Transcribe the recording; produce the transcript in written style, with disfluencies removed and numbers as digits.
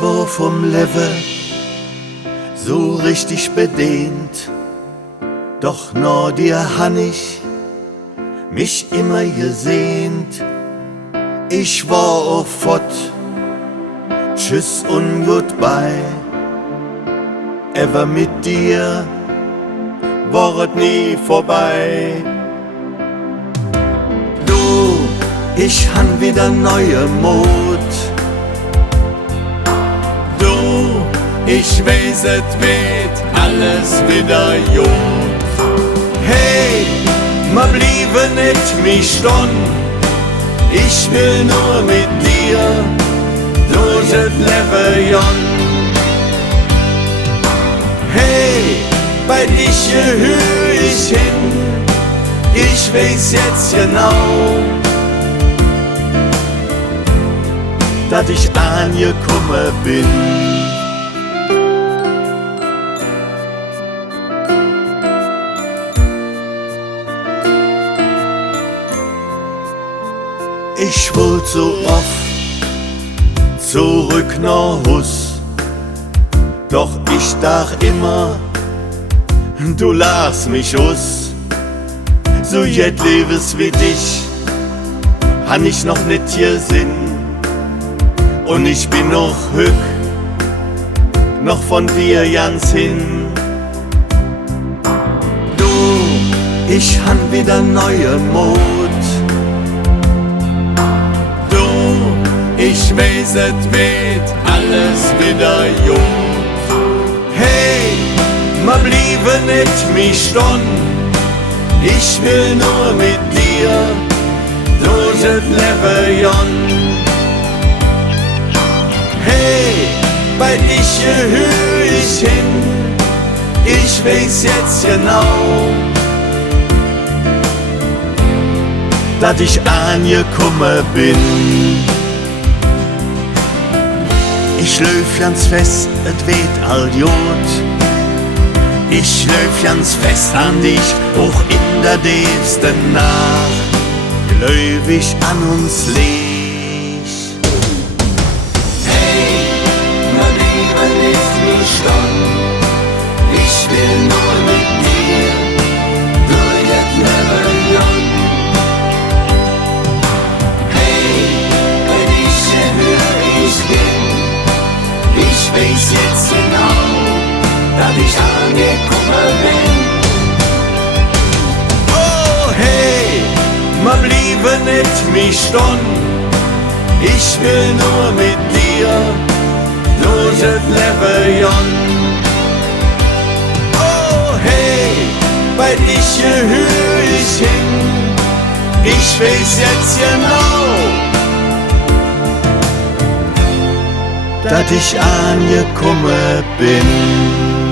war vom Leben so richtig bedient, doch nur dir han ich mich immer gesehnt. Ich war auch fort, tschüss und goodbye. Ever mit dir war es nie vorbei. Du, ich han wieder neue Mut. Du, ich weiß, es wird alles wieder gut. Hey, ma bliebe nicht mich stund. Ich will nur mit dir durch das Leben. Hey, bei dich hör ich hin. Ich weiß jetzt genau, dass ich angekommen bin. Ich wollt so oft zurück nach Hus, doch ich dacht immer, du las mich aus. So jet lebes wie dich, han ich noch nicht gesehen. Und ich bin noch hück, noch von dir ganz hin. Du, ich han wieder neue Mut. Ich weiß, es wird alles wieder gut. Hey, ma bliebe nicht mich stund. Ich will nur mit dir durch das Leben. Hey, bei dich hör ich hin. Ich weiß jetzt genau, dass ich angekommen bin. Ich löf ganz fest, et weht all gut. Ich löf ganz fest an dich, auch in der tiefsten Nacht. Löf ich an uns Licht. Hey, mein Leben ist wie Stund. Ich will nur mit dir durch das Leben. Hey, bei dich hör ich hin. Ich weiß jetzt genau, dass ich angekommen bin. Oh hey, ma bliebe nicht mich stund. Ich will nur mit dir durch das Leben. Oh hey, bei dich hör ich hin. Ich weiß jetzt genau, dass ich angekommen bin.